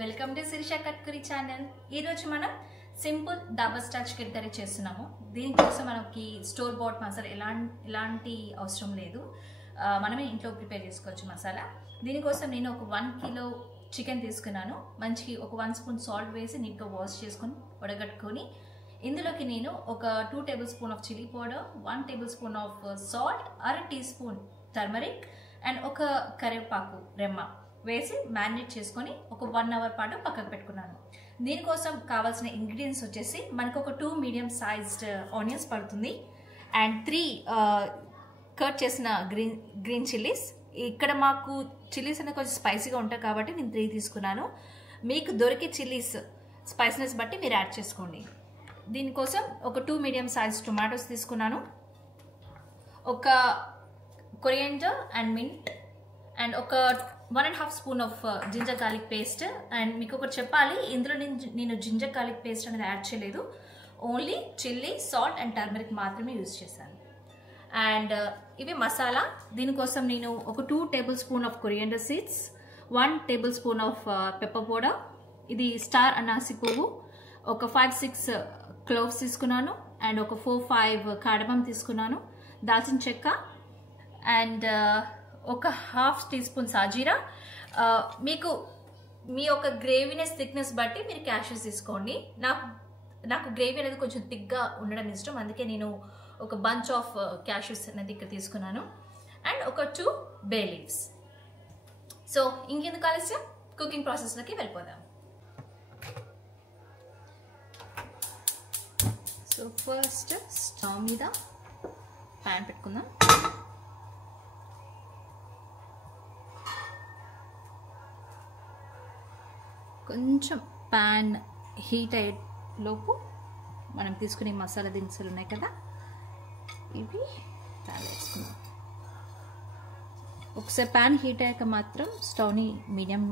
Welcome to Shirisha Katkari channel. ఈరోజు మనం simple double star chicken curry చేస్తున్నాము. దీనికోసం మనకి స్టోర్ బాట్ మసాలా ఎలాంటి అవసరం లేదు, మనమే ఇంట్లో ప్రిపేర్ చేసుకోవచ్చు మసాలా. దీనికోసం నేను ఒక 1 కిలో చికెన్ తీసుకున్నాను. మంచిగా ఒక 1 స్పూన్ సాల్ట్ వేసి నీట్గా వాష్ చేసుకొని వడగట్టుకొని ఇందులోకి నేను ఒక 2 tablespoon of chilli powder, 1 tablespoon of salt, 1/2 teaspoon turmeric and ఒక కరివేపాకు రెమ్మ వేసి మ్యారినేట్ చేసుకొని ఒక 1 అవర్ పాటు పక్కకు పెట్టుకున్నాను. దీనికోసం కావాల్సిన ఇంగ్రీడియంట్స్ వచ్చేసి మనకు ఒక 2 మీడియం సైజ్డ్ ఆనియన్స్ పడుతుంది అండ్ 3 కట్ చేసిన గ్రీన్ చిల్లీస్. ఇక్కడ మాకు చిల్లీస్ అనేది కొంచెం స్పైసీగా ఉంటాయి కాబట్టి నేను 3 తీసుకున్నాను. మీకు దొరికే చిల్లీస్ స్పైసీనెస్ బట్టి మీరు యాడ్ చేసుకోండి. దీనికోసం ఒక 2 మీడియం సైజ్ టొమాటోస్ తీసుకున్నాను, ఒక కొరియాండర్ అండ్ మింట్ అండ్ ఒక 1.5 spoon of ginger garlic paste. And మీకు ఒకటి చెప్పాలి, ఇందులో నేను జింజర్ గార్లిక్ పేస్ట్ అనేది యాడ్ చేయలేదు, only chilli, salt and turmeric మాత్రమే యూజ్ చేశాను. అండ్ ఇవి మసాలా. దీనికోసం నేను ఒక 2 tablespoon of coriander seeds, 1 tablespoon of pepper powder, ఇది స్టార్ అనాసి పువ్వు, ఒక 5-6 క్లోవ్స్ తీసుకున్నాను అండ్ ఒక 4-5 కార్డమం తీసుకున్నాను, దాల్చిన చెక్క అండ్ ఒక 1/2 టీ స్పూన్ సాజీరా. మీకు మీ యొక్క గ్రేవీనెస్ థిక్నెస్ బట్టి మీరు క్యాష్యూస్ తీసుకోండి. నాకు గ్రేవీ అనేది కొంచెం థిక్గా ఉండడం ఇష్టం, అందుకే నేను ఒక బంచ్ ఆఫ్ క్యాష్యూస్ అనేది ఇక్కడ తీసుకున్నాను అండ్ ఒక 2 బే లీవ్స్. సో ఇంకెందుకు ఆలస్యం, కుకింగ్ ప్రాసెస్లోకి వెళ్ళిపోదాం. సో ఫస్ట్ స్టవ్ మీద ప్యాన్ పెట్టుకుందాం. కొంచెం ప్యాన్ హీట్ అయ్యేలోపు మనం తీసుకునే మసాలా దినుసులు ఉన్నాయి కదా, ఇవి ప్యాన్ వేసుకుందాం. ఒకసారి ప్యాన్ హీట్ అయ్యాక మాత్రం స్టవ్ని మీడియం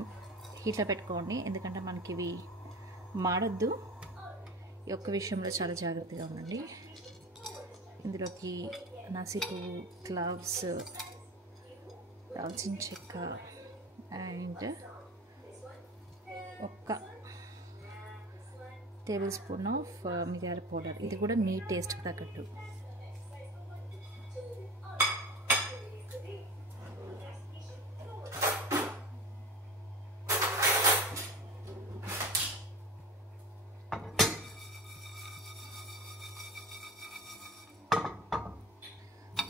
హీట్లో పెట్టుకోండి, ఎందుకంటే మనకి ఇవి మాడొద్దు. ఈ ఒక్క విషయంలో చాలా జాగ్రత్తగా ఉండండి. ఇందులోకి అనాసి పువ్వు, క్లవ్స్, దాల్చిన చెక్క అండ్ ఒక టేబుల్ స్పూన్ ఆఫ్ మిరియాల పౌడర్, ఇది కూడా మీ టేస్ట్కి తగ్గట్టు.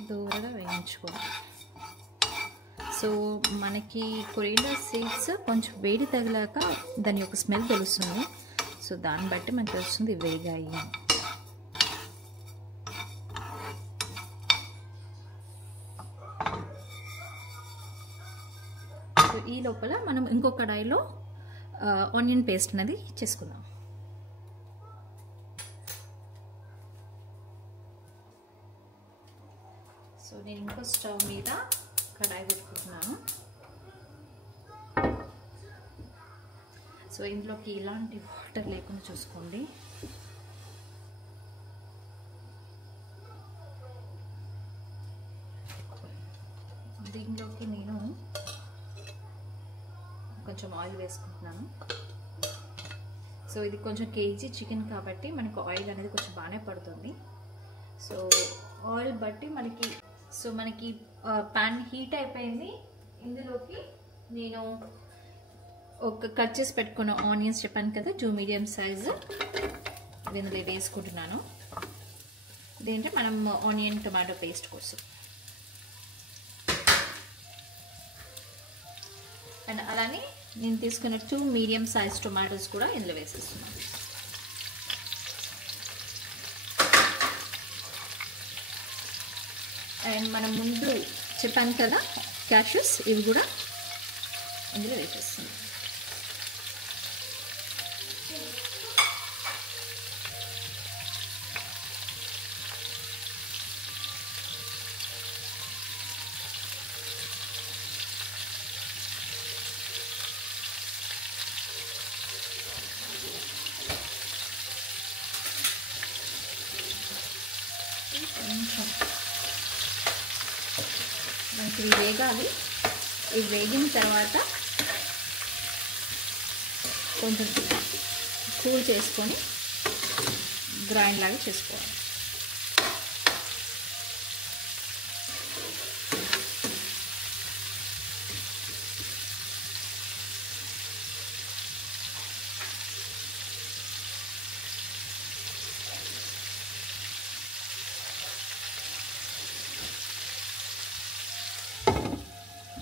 దూరగా వేయించుకోవాలి. సో మనకి కొరియాండర్ సీడ్స్ కొంచెం వేడి తగిలాక దాని యొక్క స్మెల్ తెలుస్తుంది. సో దాన్ని బట్టి మనకు తెలుస్తుంది వేగాయి. సో ఈ లోపల మనం ఇంకో కడాయిలో ఆనియన్ పేస్ట్ అనేది చేసుకుందాం. సో నేను ఇంకో స్టవ్ మీద కడాయి పెట్టుకుంటున్నాను. సో ఇందులోకి ఇలాంటి వాటర్ లేకుండా చూసుకోండి. దీంట్లోకి నేను కొంచెం ఆయిల్ వేసుకుంటున్నాను. సో ఇది కొంచెం కేజీ చికెన్ కాబట్టి మనకు ఆయిల్ అనేది కొంచెం బాగానే పడుతుంది. సో ఆయిల్ బట్టి మనకి ప్యాన్ హీట్ అయిపోయింది. ఇందులోకి నేను ఒక కట్ చేసి పెట్టుకున్న ఆనియన్స్ చెప్పాను కదా, 2 మీడియం సైజు, ఇందులో వేసుకుంటున్నాను. ఇదేంటే మనం ఆనియన్ టొమాటో పేస్ట్ కోసం. అండ్ అలానే నేను తీసుకున్న 2 మీడియం సైజ్ టొమాటోస్ కూడా ఇందులో వేసేస్తున్నాను. అండ్ మనం ముందు చెప్పాను కదా క్యాష్యూస్, ఇవి కూడా ఇందులో వేసేస్తున్నాం. మనకి ఇవి వేగాలి. ఇవి వేగిన తర్వాత కొంచెం కూల్ చేసుకొని గ్రైండ్ లాగా చేసుకోవాలి.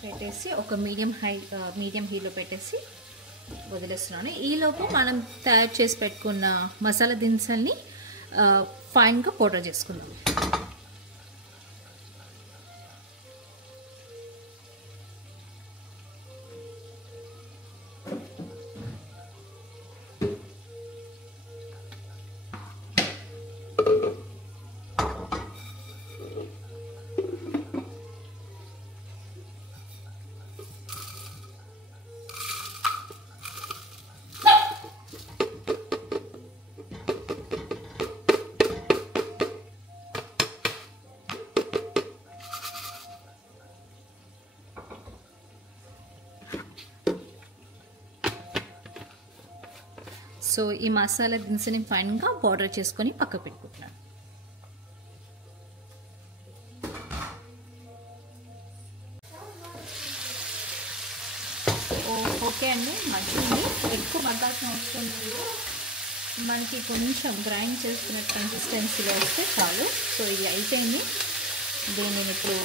పెట్టేసి ఒక మీడియం హీలో పెట్టేసి వదిలేస్తున్నాను. ఈలోపు మనం తయారు చేసి పెట్టుకున్న మసాలా దినుసుల్ని ఫైన్గా పౌడర్ చేసుకుందాం. సో ఈ మసాలా దినుసుని ఫైన్గా పౌడర్ చేసుకొని పక్కకు పెట్టుకుంటున్నాను. ఓకే అండి, మగ్గింది. ఎక్కువ మగ్గాల్సిన అవసరం లేదు, మనకి కొంచెం గ్రైండ్ చేసుకునే కన్సిస్టెన్సీలో వస్తే చాలు. సో ఇది అయిపోయింది. దీన్ని ఇప్పుడు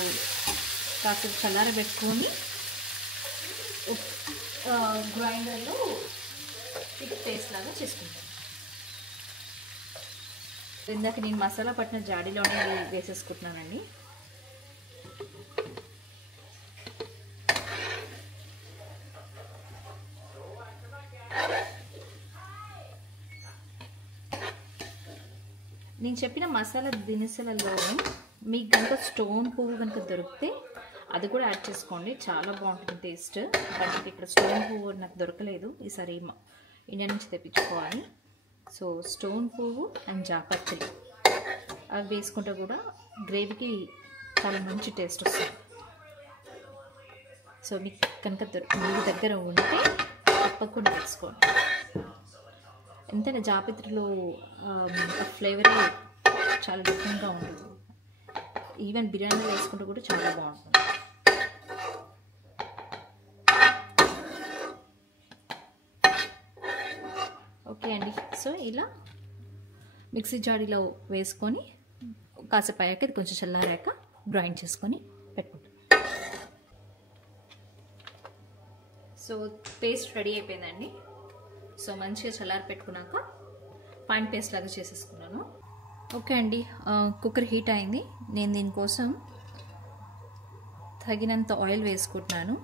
కాస్త చల్లారబెట్టుకొని గ్రైండర్లో పేస్ట్ లాగా చేసుకుంటాను. ఇందాక నేను మసాలా పట్టిన జాడీలోనే వేసేసుకుంటున్నానండి. నేను చెప్పిన మసాలా దినుసులలో మీకు కనుక స్టోన్ పువ్వు కనుక దొరికితే అది కూడా యాడ్ చేసుకోండి, చాలా బాగుంటుంది టేస్ట్. బట్ ఇక్కడ స్టోన్ పువ్వు నాకు దొరకలేదు, ఈసారి ఇండియా నుంచి తెప్పించుకోవాలి. సో స్టోన్ పువ్వు అండ్ జాపత్రి అవి వేసుకుంటే కూడా గ్రేవీకి చాలా మంచి టేస్ట్ వస్తుంది. సో మీకు కనుక మీ దగ్గర ఉంటే తప్పకుండా వేసుకోండి. ఎంతైనా జాపత్రిలో ఫ్లేవరే చాలా డిఫరెంట్గా ఉంటుంది. ఈవెన్ బిర్యానీలో వేసుకుంటే కూడా చాలా బాగుంటుంది. ఓకే అండి, సో ఇలా మిక్సీ జాడీలో వేసుకొని కాసేపు అయ్యాక ఇది కొంచెం చల్లారాక గ్రైండ్ చేసుకొని పెట్టుకుంటాం. సో పేస్ట్ రెడీ అయిపోయిందండి. సో మంచిగా చల్లారి పెట్టుకున్నాక ఫైన్ పేస్ట్ లాగా చేసేసుకున్నాను. ఓకే అండి, కుక్కర్ హీట్ అయింది. నేను దీనికోసం తగినంత ఆయిల్ వేసుకుంటున్నాను.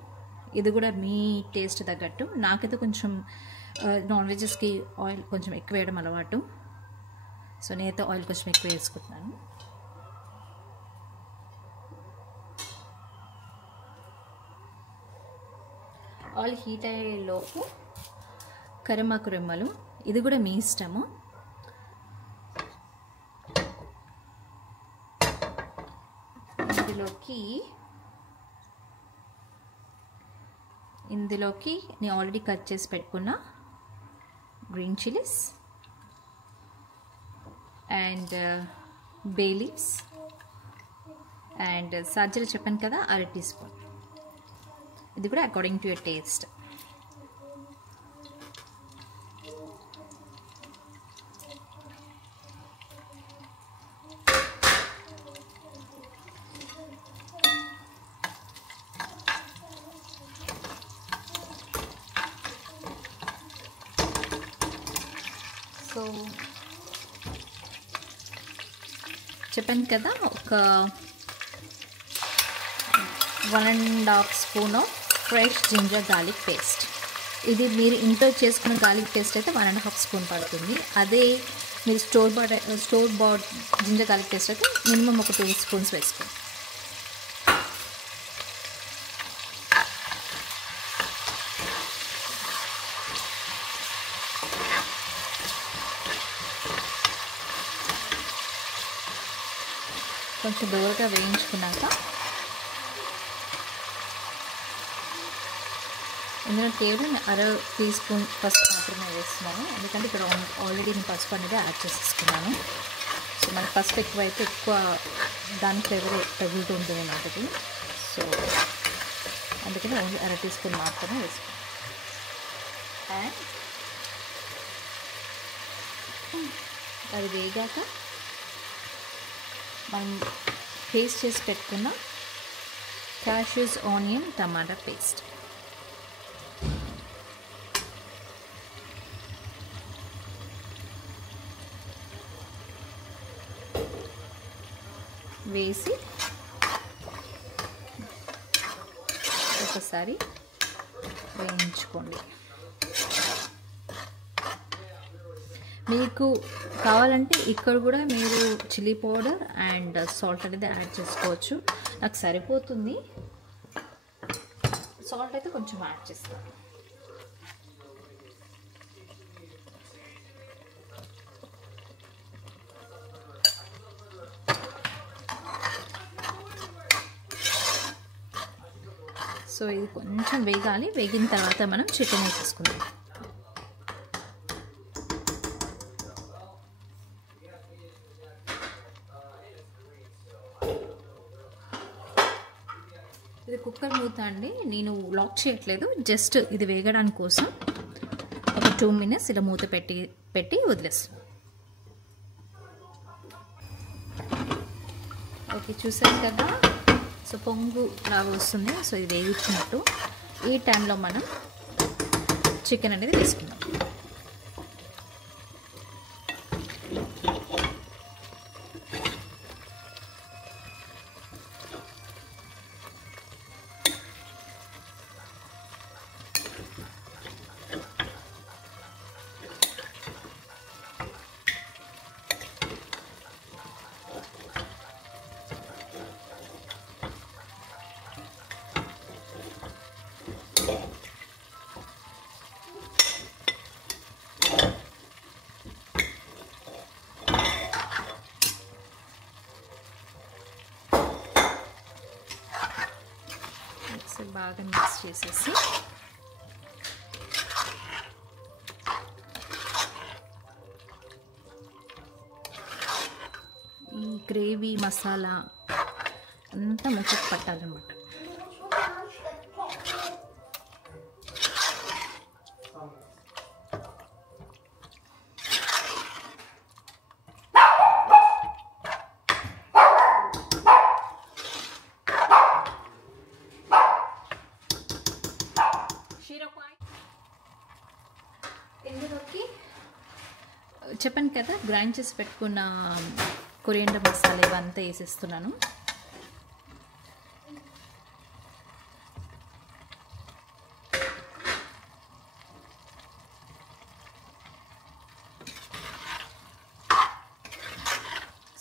ఇది కూడా మీ టేస్ట్ తగ్గట్టు. నాకైతే కొంచెం నాన్ వెజెస్కి ఆయిల్ కొంచెం ఎక్కువ వేయడం అలవాటు. సో నేనైతే ఆయిల్ కొంచెం ఎక్కువ వేసుకుంటున్నాను. ఆయిల్ హీట్ అయ్యేలోపు కరివేపాకు రెమ్మలు, ఇది కూడా మీ ఇష్టము. ఇందులోకి నేను ఆల్రెడీ కట్ చేసి పెట్టుకున్న green chillies and bay leaves and సాజీరా చెప్పాను కదా, 1/2 టీ స్పూన్. ఇది కూడా according to your taste. So చెప్పాను కదా, ఒక 1.5 spoon of fresh ginger garlic paste. ఇది మీరు ఇంట్లో చేసుకున్న గార్లిక్ పేస్ట్ అయితే 1.5 స్పూన్ పడుతుంది. అదే మీరు store bought ginger garlic paste అయితే మినిమం ఒక 2 స్పూన్స్ వేసుకోండి. కొంచెం దూరగా వేయించుకున్నాక ఇందులో కేవలం అర టీ స్పూన్ పసుపు మాత్రమే వేస్తున్నాను, ఎందుకంటే ఇక్కడ ఆల్రెడీ నేను పసుపు అనేది యాడ్ చేసేసుకున్నాను. సో మనకి పసుపు ఎక్కువైతే ఎక్కువ దాని ఫ్లేవర్ తగులుతూ ఉంటుంది మనకి. సో అందుకని ఓన్లీ అర టీ స్పూన్ మాత్రమే వేసుకున్నాను. అండ్ అది వేగాక మనం పేస్ట్ చేసి పెట్టుకున్న క్యాష్యూస్, ఆనియన్, టమాటా పేస్ట్ వేసి ఒకసారి వేయించుకోండి. మీకు కావాలంటే ఇక్కడ కూడా మీరు చిల్లీ పౌడర్ అండ్ సాల్ట్ అనేది యాడ్ చేసుకోవచ్చు. నాకు సరిపోతుంది, సాల్ట్ అయితే కొంచెం యాడ్ చేస్తాను. సో ఇది కొంచెం వేగాలి, వేగిన తర్వాత మనం చికెన్ వేసేసుకుందాం. ఇది కుక్కర్ మూత అండి, నేను లాక్ చేయట్లేదు, జస్ట్ ఇది వేగడానికి కోసం ఒక 2 minutes ఇలా మూత పెట్టి వదిలేస్తాను. ఓకే, చూసారు కదా, సో పొంగు లాగా వస్తుంది. సో ఇది వేయించినట్టు. ఈ టైంలో మనం చికెన్ అనేది వేసుకుందాం. బాగా మిక్స్ చేసేసి ఈ గ్రేవీ మసాలా అంతా ముక్కకు పట్టాలన్నమాట. ఇందులోకి చెప్పాను కదా, గ్రైండ్ చేసి పెట్టుకున్న కొరియండర్ మసాలా ఇవంతా వేసేస్తున్నాను.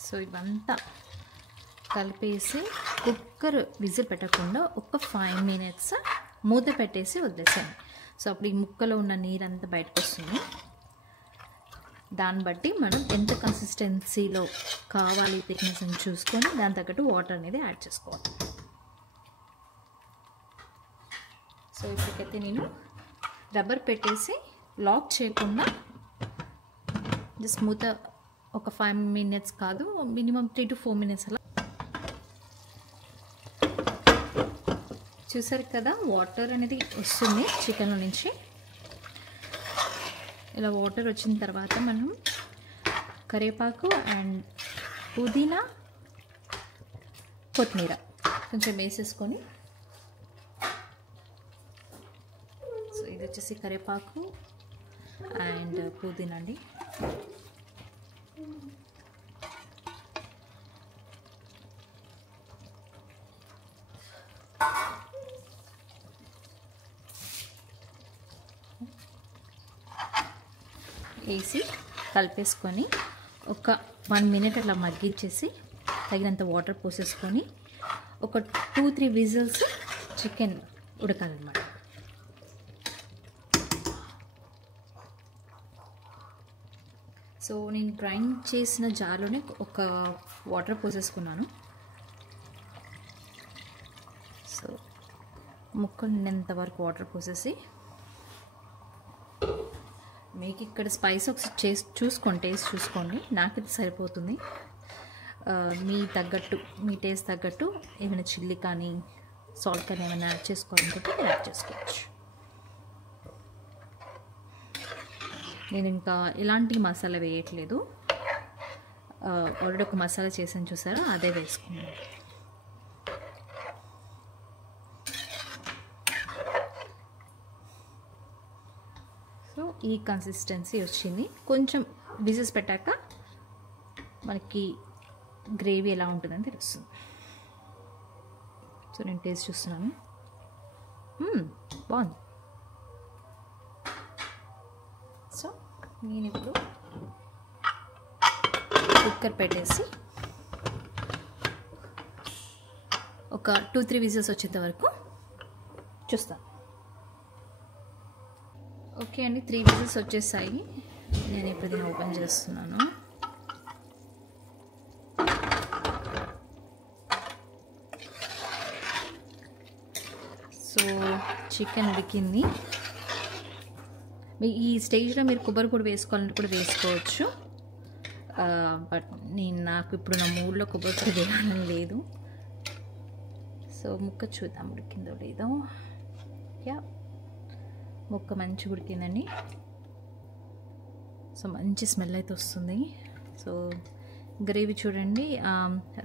సో ఇవంతా కలిపేసి కుక్కర్ విజిల్ పెట్టకుండా ఒక 5 minutes మూత పెట్టేసి వదిలేసాను. సో అప్పుడు ఈ ముక్కలో ఉన్న నీరంతా బయటకు వస్తుంది. దాన్ని బట్టి మనం ఎంత కన్సిస్టెన్సీలో కావాలి థిక్నెస్ అని చూసుకొని దాని తగ్గట్టు వాటర్ అనేది యాడ్ చేసుకోవాలి. సో ఇప్పటికైతే నేను రబ్బర్ పెట్టేసి లాక్ చేయకుండా జస్ట్ మూత ఒక 5 minutes కాదు, మినిమం 3 to 4 minutes అలా. చూసారు కదా, వాటర్ అనేది వస్తుంది చికెన్లో నుంచి. ఇలా వాటర్ వచ్చిన తర్వాత మనం కరివేపాకు అండ్ పుదీనా, కొత్తిమీర కొంచెం వేసేసుకొని, సో ఇది వచ్చేసి కరివేపాకు అండ్ పుదీనా అండి. వేసి కలిపేసుకొని ఒక 1 minute అట్లా మగ్గించేసి తగినంత వాటర్ పోసేసుకొని ఒక 2-3 విజిల్స్ చికెన్ ఉడకాలన్నమాట. సో నేను గ్రైండ్ చేసిన జార్లోనే ఒక వాటర్ పోసేసుకున్నాను. సో ముక్కలు నిండేంత వరకు వాటర్ పోసేసి మీకు ఇక్కడ స్పైస్ ఒకసారి చూసుకోండి, టేస్ట్ చూసుకోండి. నాకు ఇది సరిపోతుంది. మీ తగ్గట్టు, మీ టేస్ట్ తగ్గట్టు ఏమైనా చిల్లీ కానీ సాల్ట్ కానీ ఏమైనా యాడ్ చేసుకోవాలనుకుంటే మీరు యాడ్ చేసుకోవచ్చు. నేను ఇంకా ఎలాంటి మసాలా వేయట్లేదు. ఆల్రెడీ ఒక మసాలా చేసాను చూసారా, అదే వేసుకున్నాను. సో ఈ కన్సిస్టెన్సీ వచ్చింది. కొంచెం విజిల్స్ పెట్టాక మనకి గ్రేవీ ఎలా ఉంటుందని తెలుస్తుంది. సో నేను టేస్ట్ చూస్తున్నాను. బాగుంది. సో నేను ఇప్పుడు కుక్కర్ పెట్టేసి ఒక 2-3 విజిల్స్ వచ్చేంత వరకు చూస్తాను. ఓకే అండి, 3 విజిల్స్ వచ్చేసాయి. నేను ఇప్పుడు దీన్ని ఓపెన్ చేస్తున్నాను. సో చికెన్ ఉడికింది. ఈ స్టేజ్లో మీరు కొబ్బరి పొడి వేసుకోవాలంటే కూడా వేసుకోవచ్చు. బట్ నాకు ఇప్పుడు నా మూడ్లో కొబ్బరి పొడి వేయాలని లేదు. సో ముక్క చూద్దాం ఉడికిందో లేదో. యా, ముక్క మంచిగా ఉడికిందండి. సో మంచి స్మెల్ అయితే వస్తుంది. సో గ్రేవీ చూడండి,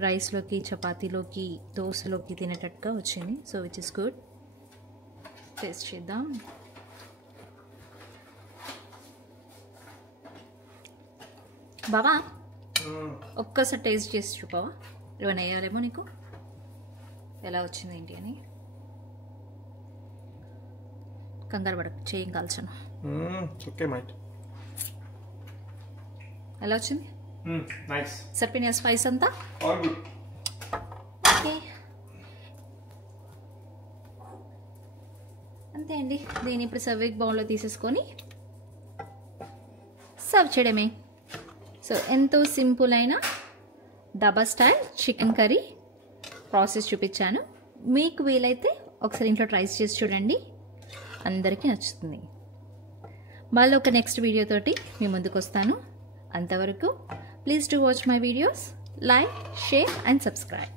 రైస్లోకి, చపాతీలోకి, దోశలోకి తినేటట్టుగా వచ్చింది. So which is good. Taste చేద్దాం. బావా ఒక్కసారి టేస్ట్ చేసి చూపావా, ఏమైనా వేయాలేమో నీకు, ఎలా వచ్చింది ఏంటి అని. కంగారు పడకు, చేయం కాల్చను. ఎలా వచ్చింది? సరిపోయిన స్పైస్ అంతా ఓకే. అంతే అండి. దీన్ని ఇప్పుడు సర్వింగ్ బౌల్లో తీసేసుకొని సర్వ్ చేయడమే. సో ఎంతో సింపుల్ అయిన దబా స్టైల్ చికెన్ కర్రీ ప్రాసెస్ చూపించాను. మీకు వీలైతే ఒకసారి ఇంట్లో ట్రై చేసి చూడండి, అందరికీ నచ్చుతుంది. మళ్ళీ ఒక నెక్స్ట్ వీడియోతోటి మీ ముందుకు వస్తాను. అంతవరకు please do watch my videos, like, share and subscribe.